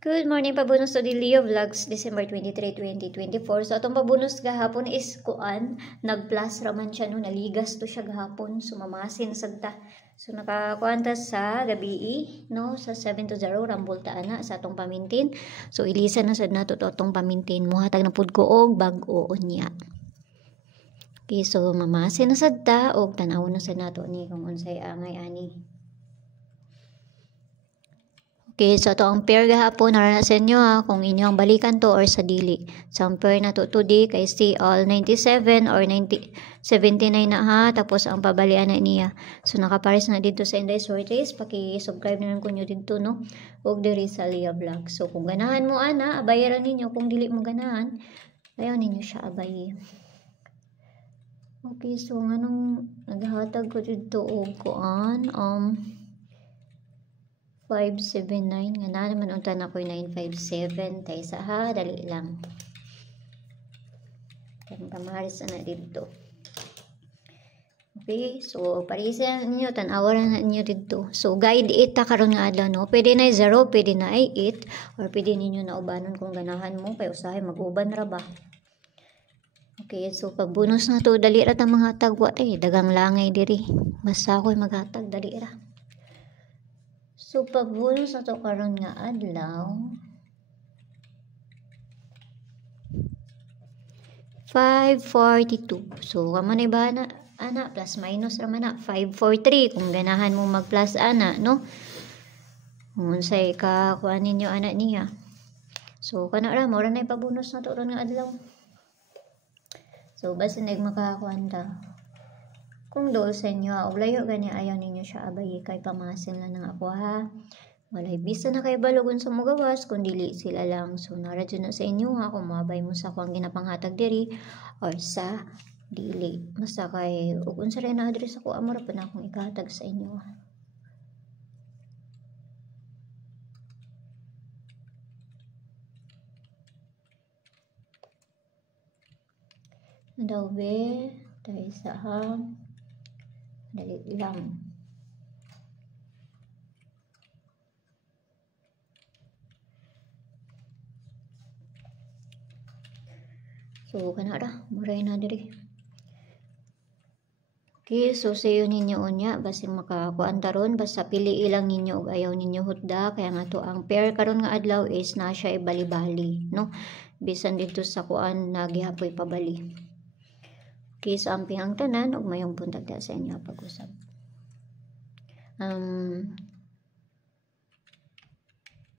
Good morning, pabunus to the Leo Vlogs, December 23, 2024. So, atong pabunus gahapon is kuan, nag-plus raman siya no, naligas to siya gahapon, sumamasin sagta. So, nakakuan ta sa gabi, no, sa 7-0, rambol ta ana sa atong pamintin. So, ilisan na sad nato to atong pamintin, muhatag na pud ko og bag-o unya. Okay, so mamasin na sad ta og tan-awon na sad nato ni kung unsay angay ani. Okay, so ito ang pair gahapon, nara na sa inyo ha, kung inyong balikan to or sa dili. So ang pair na to today kay si all 97 or 79 na ha, tapos ang pabalian na niya. So nakapares na dito sa Inday Sorties, paki-subscribe na lang ko nyo dito no, og diri sa Lea Vlog. So kung ganahan mo ana, abayaran ninyo, kung dili mo ganahan, ayaw ninyo siya abay. Okay, so anong naghatag ko dito og kuan, 579 nga na naman unta na ko 957 tay sa ha, dali lang kan kamaris na dito. Okay, so parisa niyo tan-awaran na niyo dito. So guide 8 ta karon nga adlaw no, pwede na 0, pwede na 8 or pwede ninyo na ubanon kung ganahan mo kay usahay mag-uban ra ba. Okay, so pag bonus na to dali ra ta mga tagwa tay dagang langay diri, basta ako'y maghatag dali ra. So, pag-bonus na to karon nga adlaw, 542. So, kamo na ba na, ana, plus minus raman na, 543. Kung ganahan mo mag-plus ana, no? Kung unsay ka, kuha ninyo ana niya. So, kana ra, mura na ipabonus na to karon nga adlaw. So, basta nagmakakuan ta. Kung dool sa inyo, o layo gani ayaw ninyo siya abay, kay pamasin lang ng ako ha. Walay bisa na kay balogon sa mugawas, kung dili sila lang. So naradyo na sa inyo ha, kung mabay mo sa kuang ginapanghatag diri, or sa dili. Basta kay, kung sa rin na address ako, amara pa na akong ikahatag sa inyo ha. Daw be, tayo sa ha. Dali lang. So, kana ra. Muray na diri. Okay, so sayo ninyo unya. Basing makakuan taron. Basta pili ilang ninyo og ayaw ninyo hutda. Kaya nga to ang pair karon nga adlaw is na siya ibali-bali. No? Bisan dito sa kuan na gihapoy pabali. Okay, so amping ang tanan og mayong buntag sa inyo pag-usap.